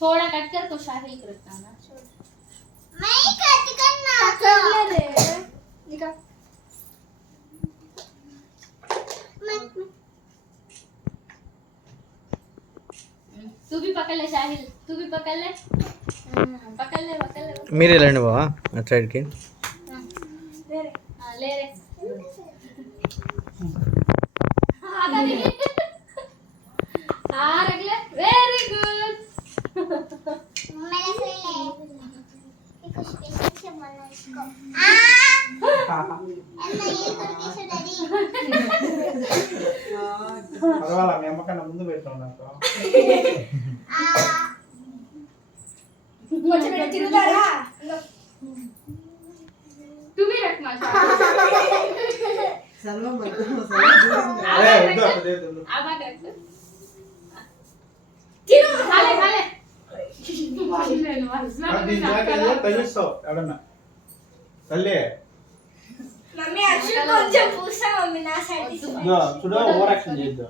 थोड़ा कट कर तो शाही करता ना नहीं कट करना कर ले रे निकाल तू भी पकड़ ले शाहिल तू भी पकड़ ले पकड़ ले మీరే లేండి బావా అటు సైడ్కి ले रे हाँ रख ले वेरी गुड मैंने सही ले कुछ स्पेशल से बोलना इसको ऐसा ये करके से डरी పర్వాలా మీ అమ్మకన్నా ముందు పెట్టాను నాకు मुझे मेरे तिरुदारा तू भी रख माशा ఏ వద్దు అదేదో अब आ रख तिरु खा ले అది జాకెట్ తగిలిస్తావు ఎవడన్నా తల్లి मम्मी एक्चुअली కొంచెం పూసా మమ్మీ నా సైడ్ చూడు ఓవర్ యాక్షన్ చేయొద్దు